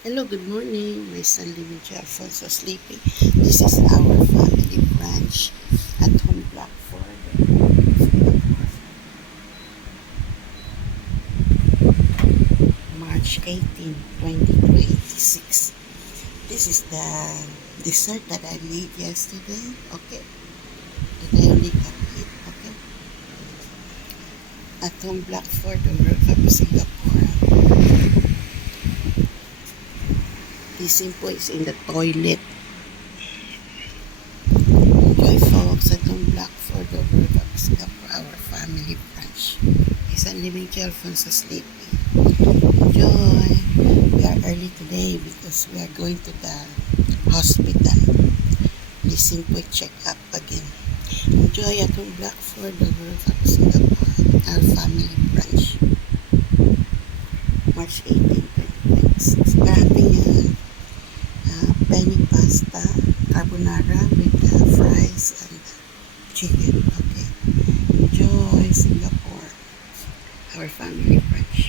Hello, good morning. My son living here, Alfonso sleeping. This is our family branch at home Blackford, March 18, 2026. This is the dessert that I made yesterday. Okay, that I only got it. Okay, at home Blackford, the World Cup Singapore. Simple is in the toilet. Enjoy folks at home Blackford, the World Cup Singapore, our family branch. Isang living here, Alfonso sleeping. Enjoy. We are early today because we are going to the hospital. Listen quick check up again. Enjoy at home Blackford, the World Cup Singapore, our family branch. March 18, 2026. Grabe yan. Penny pasta, carbonara with fries and chicken. Okay. Enjoy Singapore, our family branch.